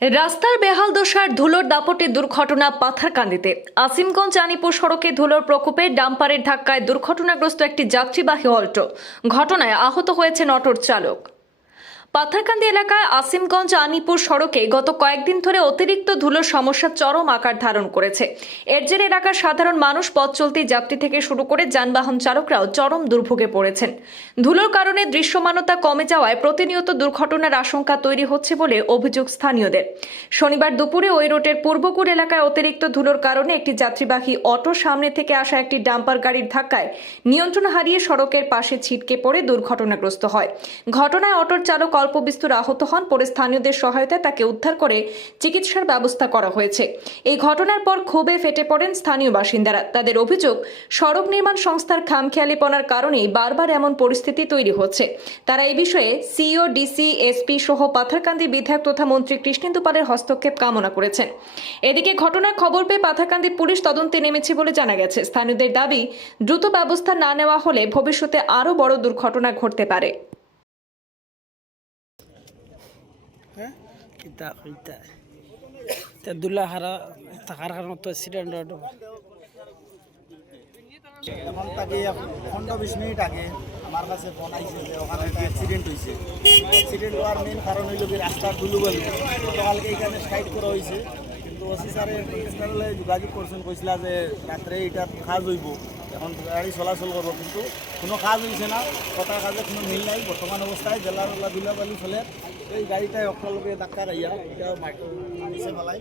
রাস্তার বেহাল দশার ধুলোর দাপটে দুর্ঘটনা পাথারকান্দিতে। আসিমগঞ্জ আনিপুর সড়কে ধুলোর প্রকোপে ডাম্পারের ধাক্কায় দুর্ঘটনাগ্রস্ত একটি যাত্রীবাহী অল্টো। ঘটনায় আহত হয়েছেন অটোর চালক। পাথারকান্দি এলাকায় আসিমগঞ্জ আনিপুর সড়কে গত কয়েকদিন ধরে অতিরিক্ত ধুলোর সমস্যা চরম আকার ধারণ করেছে। এর জেরে এলাকার সাধারণ মানুষ, পথ চলতি যাত্রী থেকে শুরু করে যানবাহন চালকরাও চরম দুর্ভোগে পড়েছেন। ধুলোর কারণে দৃশ্যমানতা কমে যাওয়ায় প্রতিনিয়ত দুর্ঘটনার আশঙ্কা তৈরি হচ্ছে বলে অভিযোগ স্থানীয়দের। শনিবার দুপুরে ওই রোডের পূর্বকুর এলাকায় অতিরিক্ত ধুলোর কারণে একটি যাত্রীবাহী অটো সামনে থেকে আসা একটি ডাম্পার গাড়ির ধাক্কায় নিয়ন্ত্রণ হারিয়ে সড়কের পাশে ছিটকে পড়ে দুর্ঘটনাগ্রস্ত হয়। ঘটনায় অটোর চালক অল্প বিস্তর আহত হন। পরে স্থানীয়দের সহায়তায় তাকে উদ্ধার করে চিকিৎসার ব্যবস্থা করা হয়েছে। এই ঘটনার পর ক্ষোভে ফেটে পড়েন স্থানীয় বাসিন্দারা। তাদের অভিযোগ, সড়ক নির্মাণ সংস্থার খামখেয়ালিপনার কারণেই বারবার এমন পরিস্থিতি তৈরি হচ্ছে। তারা এই বিষয়ে সিইও, ডিসি, এসপি সহ পাথারকান্দি বিধায়ক তথা মন্ত্রী কৃষ্ণেন্দু পালের হস্তক্ষেপ কামনা করেছেন। এদিকে ঘটনার খবর পেয়ে পাথারকান্দি পুলিশ তদন্তে নেমেছে বলে জানা গেছে। স্থানীয়দের দাবি, দ্রুত ব্যবস্থা না নেওয়া হলে ভবিষ্যতে আরও বড় দুর্ঘটনা ঘটতে পারে। দুলা হারা থাকার কারণে তো অ্যাক্সিডেন্ট এখন তাকে 15-20 মিনিট আগে আমার কাছে ফোন আইছে যে ওখানে একটা অ্যাক্সিডেন্ট হয়েছে। অ্যাক্সিডেন্ট হওয়ার মেন কারণ হইল কি রাস্তার ধুলোবালু। গতকালকে এখানে সাইড করা হয়েছে, কিন্তু ওসি স্যারের যোগাযোগ করছেন, কইসলা যে রাত্রে এটা কাজ হইব, এখন গাড়ি চলাচল করবো, কিন্তু কোনো কাজ হয়েছে না। কথার কাজে কোনো মিল নাই। বর্তমান অবস্থায় জেলার ধুলাবালু চলে এই গাড়িটায় অক্টালোকে ধাক্কা গাইয়া এটা মাটিছে ফেলায়।